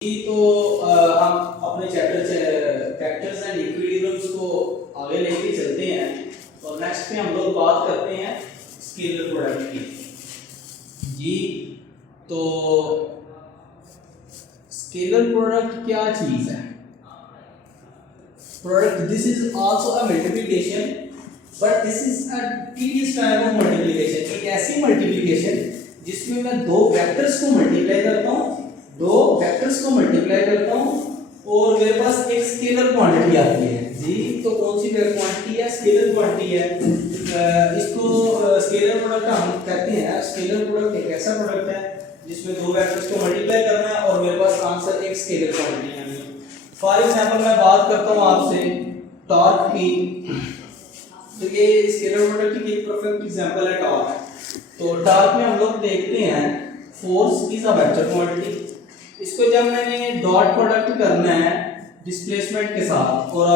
तो हम अपने चैप्टर फैक्टर्स एंड इक्विलिब्रियम्स को आगे लेके चलते हैं और नेक्स्ट पे हम लोग बात करते हैं स्केलर प्रोडक्ट की। जी तो स्केलर प्रोडक्ट क्या चीज है? Product this is also a multiplication but this is a tedious type of multiplication. एक ऐसी मल्टीप्लिकेशन जिसमें मैं दो वेक्टर्स को मल्टीप्लाई करता हूं और मेरे पास एक स्केलर क्वांटिटी आती है। जी तो कौन सी क्वांटिटी है? स्केलर क्वांटिटी है। इसको स्केलर प्रोडक्ट हम कहते हैं। स्केलर प्रोडक्ट एक ऐसा प्रोडक्ट है जिसमें दो वेक्टर्स को मल्टीप्लाई करना है और मेरे पास आंसर एक स्केलर क्वांटिटी है। फॉर एग्जांपल मैं बात करता हूं आपसे टॉर्क की, तो ये स्केलर प्रोडक्ट की एक परफेक्ट एग्जांपल है टॉर्क। तो टॉर्क में हम लोग देखते हैं force is a vector quantity. इसको जब मैंने डॉट प्रोडक्ट करना है डिस्प्लेसमेंट के साथ, और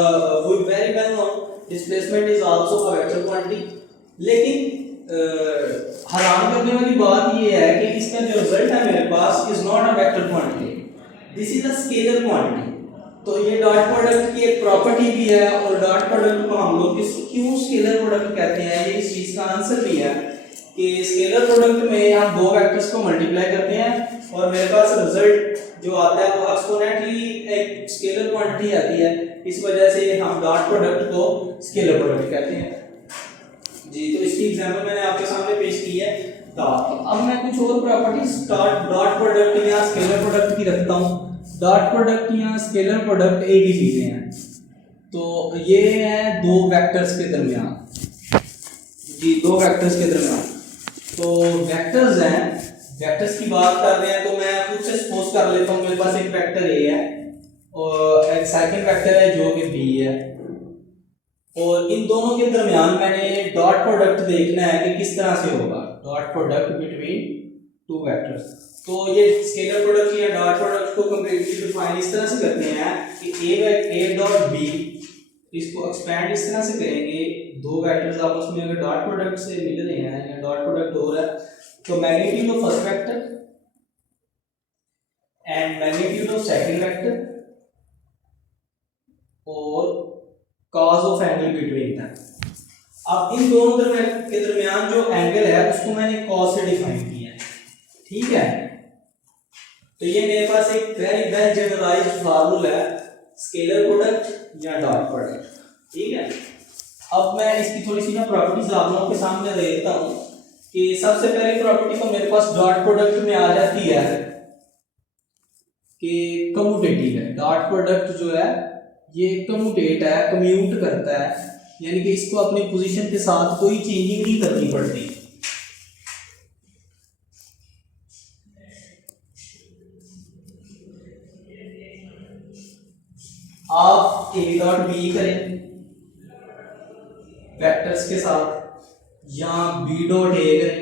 वो very well known displacement is also a vector quantity, लेकिन हैरान करने वाली बात ये है कि इसका जो रिजल्ट है मेरे पास is not a vector quantity, this is a scalar quantity. तो ये डॉट प्रोडक्ट की एक प्रॉपर्टी भी है और डॉट प्रोडक्ट को हम लोग क्यों स्केलर प्रोडक्ट कहते हैं, ये इस चीज का आंसर भी है कि स्केलर प्रोडक्ट में हम दो वेक्टर्स को मल्टीप्लाई करते हैं और मेरे पास रिजल्ट जो आता है वो एक्सपोनेंटली एक स्केलर क्वांटिटी आती है। इस वजह से हम डॉट प्रोडक्ट को स्केलर प्रोडक्ट कहते हैं। जी तो इसकी एग्जांपल मैंने आपके सामने पेश की है डॉट। अब मैं कुछ और प्रॉपर्टीज डॉट प्रोडक्ट या स्केलर प्रोडक्ट की रखता हूं। डॉट प्रोडक्ट या स्केलर प्रोडक्ट एक ही चीजें हैं। तो ये है दो वेक्टर्स के दरमियान। जी दो वेक्टर्स के दरमियान तो वेक्टर्स हैं, वेक्टर्स की बात कर रहे हैं तो मैं खुद से सपोज कर लेता हूं मेरे पास एक वेक्टर ए है और एक सेकंड वेक्टर है जो कि बी है, और इन दोनों के दरमियान मैंने डॉट प्रोडक्ट देखना है कि किस तरह से होगा, dot product between two vectors. तो ये स्केलर प्रोडक्ट या डॉट प्रोडक्ट को कंप्लीटली डिफाइन इस तरह से करते हैं कि ए डॉट बी, इसको एक्सपेंड इस तरह से करेंगे, दो वेक्टर्स आपस में अगर डॉट प्रोडक्ट से मिल रहे हैं या डॉट प्रोडक्ट हो रहा है तो magnitude of first vector and magnitude of second vector और cos of angle between them. अब इन दोनों के दरमियान जो एंगल है उसको मैंने कॉस से डिफाइन किया है, ठीक है। तो ये मेरे पास एक वेरी वेल जनरलाइज्ड फार्मूला है स्केलर प्रोडक्ट या डॉट प्रोडक्ट, ठीक है। अब मैं इसकी थोड़ी सी ना प्रॉपर्टीज आप लोगों के सामने देखता हूं कि सबसे पहली प्रॉपर्टी तो मेरे पास डॉट प्रोडक्ट में आ जाती है कि कम्यूटेटिव है। डॉट प्रोडक्ट जो है ये कम्यूटेट है, कम्यूट करता है, यानी कि इसको अपनी पोजीशन के साथ कोई चेंजिंग नहीं करनी पड़ती। आप ए डॉट बी करें वेक्टर्स के साथ या बी डॉट ए करें,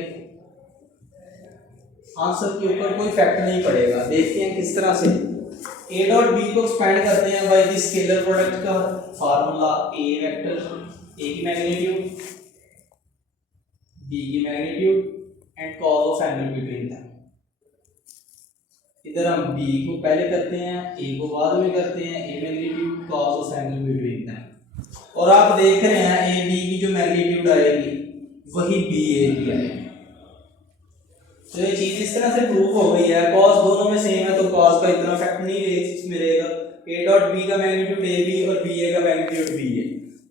आंसर के ऊपर कोई इफेक्ट नहीं पड़ेगा। देखते हैं किस तरह से ए डॉट बी को एक्सपेंड करते हैं बाय द स्केलर प्रोडक्ट का फार्मूला ए वेक्टर, ए की मैग्नीट्यूड बी की magnitude and cos of angle between them. इधर हम बी को पहले करते हैं, ए को बाद में करते हैं, A magnitude cos of angle between them, और आप देख रहे हैं ए बी की जो मैग्नीट्यूड आएगी वही बी ए की आएगी। तो ये चीज इस तरह से प्रूव हो गई है, कॉस दोनों में सेम है तो कॉस का इतना इफेक्ट नहीं रहेगा। ए डॉट बी का मैग्नीट्यूड ए बी और बी ए का मैग्नीट्यूड बी ए।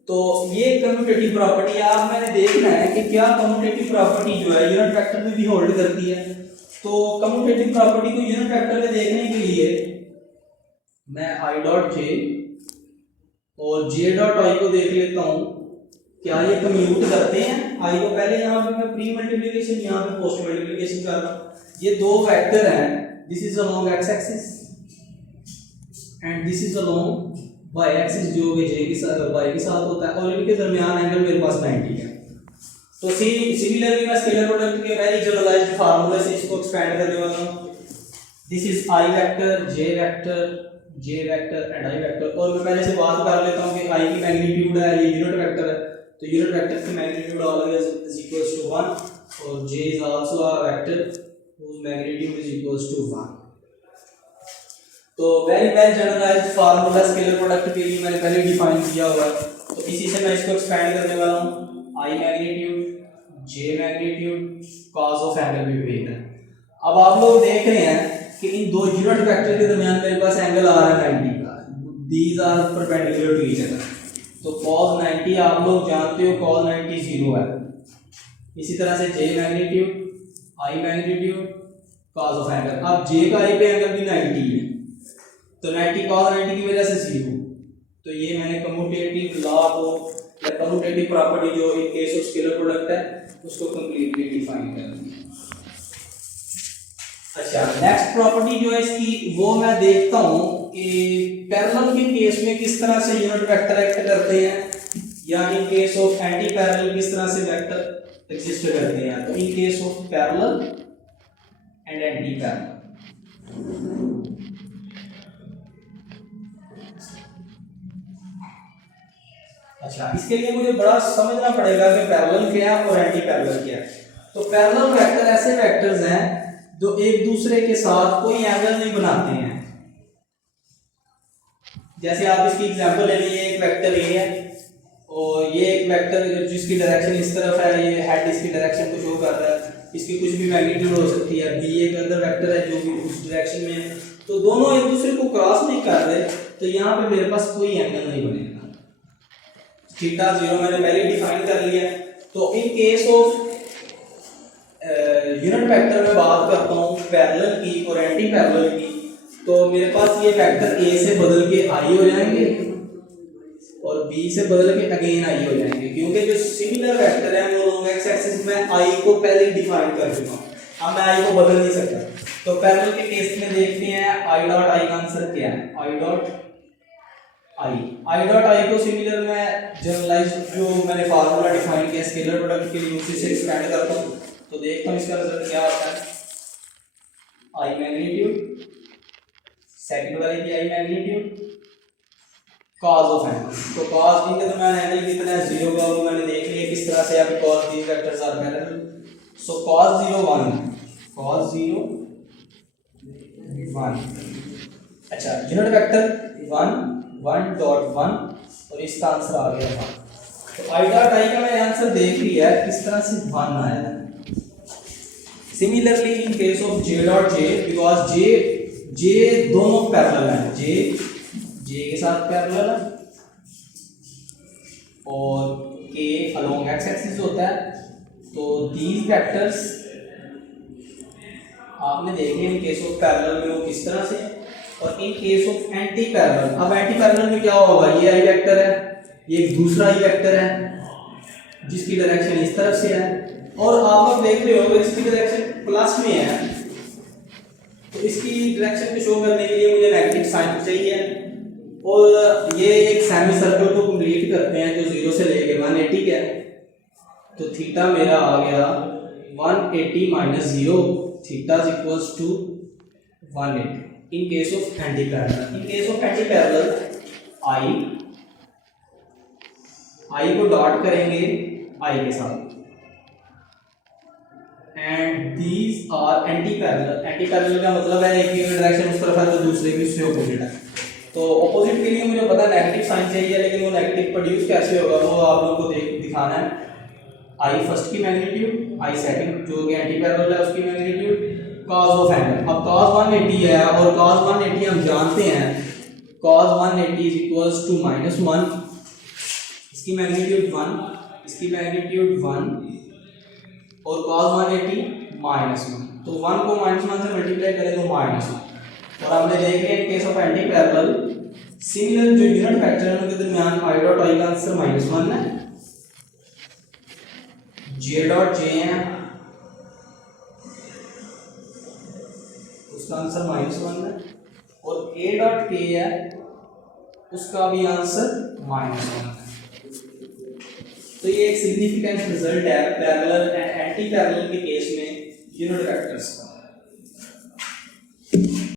तो ये कम्यूटेटिव प्रॉपर्टी है। अब मैंने देखना है कि क्या कम्यूटेटिव प्रॉपर्टी जो है यूनिट वेक्टर में भी होल्ड करती है। तो कम्यूटेटिव प्रॉपर्टी को यूनिट वेक्टर में देखने के लिए मैं आई डॉट जे और जे डॉट आई को देख लेता हूं, क्या ये कम्यूट करते हैं। आई को पहले यहां पे मैं प्री मल्टीप्लिकेशन, यहां पे पोस्ट मल्टीप्लिकेशन कर रहा हूं। ये दो वेक्टर हैं, this is along X axis and this is along Y axis जो कि जे के साथ वाई के साथ होता है, और इनके दरमियान एंगल मेरे पास 90 है। तो सिमिलरली मैं स्केलर प्रोडक्ट के वेरी जनरलाइज्ड फार्मूले से इसको एक्सपेंड करने वाला हूं। This is I vector J vector and I vector, और मैं पहले से बात कर लेता हूं कि आई की मैग्नीट्यूड है, ये यूनिट वेक्टर है, तो यूनिट वेक्टर की magnitude always is equals to 1 और j is also a vector whose magnitude is equals to 1। तो very well generalised formula scalar product के लिए मैंने पहले डिफाइन किया हुआ है, तो इसी से मैं इसको एक्सपेंड करने वाला हूँ। I magnitude J magnitude cos of angle भी भेद है। अब आप लोग देख रहे हैं कि इन दो यूनिट वेक्टर के दरमियान मेरे पास एंगल आ रहा है 90 का, these are perpendicular to each other, तो cos 90 आप लोग जानते हो cos 90 0 है। इसी तरह से j magnitude i magnitude cos of angle, अब j का i पे एंगल भी 90 है, तो 90 cos 90 की वजह से 0, तो ये मैंने कम्यूटेटिव लॉ को या कम्यूटेटिव प्रॉपर्टी जो इन केस ऑफ स्केलर प्रोडक्ट है उसको कंप्लीटली डिफाइन कर दिया। अच्छा, नेक्स्ट प्रॉपर्टी जो है इसकी वो मैं देखता हूं कि पैरेलल के केस में किस तरह से यूनिट वेक्टर एक्ट करते हैं, या इन केस ऑफ एंटी पैरेलल किस तरह से वेक्टर एग्जिस्ट करते हैं। तो इन case of parallel and anti parallel, अच्छा इसके लिए मुझे बड़ा समझना पड़ेगा कि पैरेलल क्या है और एंटी पैरेलल क्या है। तो पैरेलल वेक्टर ऐसे वेक्टर्स हैं जो एक दूसरे के साथ कोई एंगल नहीं बनाते हैं। जैसे आप इसकी एग्जांपल ले लीजिए, एक वेक्टर ए है और ये एक वेक्टर जिसकी डायरेक्शन इस तरफ है, ये हेड इसकी डायरेक्शन को शो कर रहा है, इसकी कुछ भी मैग्नीट्यूड हो सकती है, बी एक अदर वेक्टर है जो भी उस डायरेक्शन में है, तो दोनों एक दूसरे को क्रॉस नहीं कर रहे, तो यहाँ पे मेरे पास कोई एंगल नहीं बनेगा। थीटा 0 मैंने पहले डिफाइन कर लिया। तो इन केस ऑफ यूनिट वेक्टर में बात करता हूँ पैरेलल की और एंटी पैरेलल की, तो मेरे पास ये वेक्टर ए से बदल के आई हो जाएंगे और बी से बदल के अगेन आई हो जाएंगे, क्योंकि जो सिमिलर वेक्टर है वो लॉन्ग एक्स एक्सिस में आई को पहले डिफाइन कर चुका हूँ, अब मैं आई को बदल नहीं सकता। तो पैरेलल के केस में देखते हैं आई डॉट आई का आंसर क्या है, आई डॉट आई को सिमिलर में जनरलाइज जो मैंने फार्मूला डिफाइन किया स्केलर प्रोडक्ट के लिए उसी से एक्सपेंड करता हूँ, तो देखता हूँ इसका रिजल्ट क्या आता है। आई मैग्नीट्यूड सेकंड वाले की आई मैग्नीट्यूड cos ऑफ एंगल, तो cos इनके दरमियान एंगल कितना है 0 का, वो मैंने देख लिया किस तरह से। अब cos these vectors are parallel, so cos 0 1 cos 0 1, अच्छा यूनिट वेक्टर 1 डॉट 1 और इसका आंसर आ गया 1। तो आई डॉट आई का मैंने आंसर देख लिया है किस तरह से 1 आया। Similarly in case of j dot j, because j दोनों पैरेलल हैं, j के साथ पैरेलल है और k अलोंग x एक्सिस होता है, तो these वेक्टर्स आपने देखे इन केस ऑफ पैरेलल में वो किस तरह से, और इन केस ऑफ एंटी पैरेलल, अब एंटी पैरेलल में क्या होगा, ये आई वेक्टर है, ये एक दूसरा आई वेक्टर है जिसकी डायरेक्शन इस तरफ से है, और आप लोग देख रहे हो अगर इसकी डायरेक्शन प्लस में है तो इसकी डायरेक्शन को शो करने के लिए मुझे नेगेटिव साइन चाहिए, और ये एक सेमी सर्कल को कंप्लीट करते हैं जो 0 से लेके 180 के है, तो थीटा मेरा आ गया 180 minus 0, theta is equals to 180 in case of anti parallel. In case of anti parallel I को डॉट करेंगे आई के साथ, and these are anti parallel. Anti parallel का मतलब है एक की डायरेक्शन उस तरफ है तो दूसरे की उससे ऑपोजिट है, तो ऑपोजिट के लिए मुझे पता नेगेटिव साइन चाहिए, लेकिन वो नेगेटिव प्रोड्यूस कैसे होगा वो आप लोगों को दिखाना है। आई फर्स्ट की मैग्नीट्यूड, आई सेकंड जो कि एंटी पैरेलल है उसकी मैग्नीट्यूड, cos ऑफ एंगल। अब cos 180 है और cos 180 हम जानते हैं cos 180 इज इक्वल्स टू -1, इसकी मैग्नीट्यूड 1, इसकी मैग्नीट्यूड 1 और cos 180 -1, तो 1 को -1 से मल्टीप्लाई करें तो -1। और हमने देख लिया इन case of anti parallel similar जो यूनिट वेक्टर है उनके दरमियान आई डॉट आई का आंसर -1 है, j डॉट j है उसका आंसर -1 है, और k डॉट k है उसका भी आंसर -1 है। तो ये एक सिग्निफिकेंट रिजल्ट है पैरेलल एंड एंटी पैरेलल के केस में यूनिट वेक्टर्स का।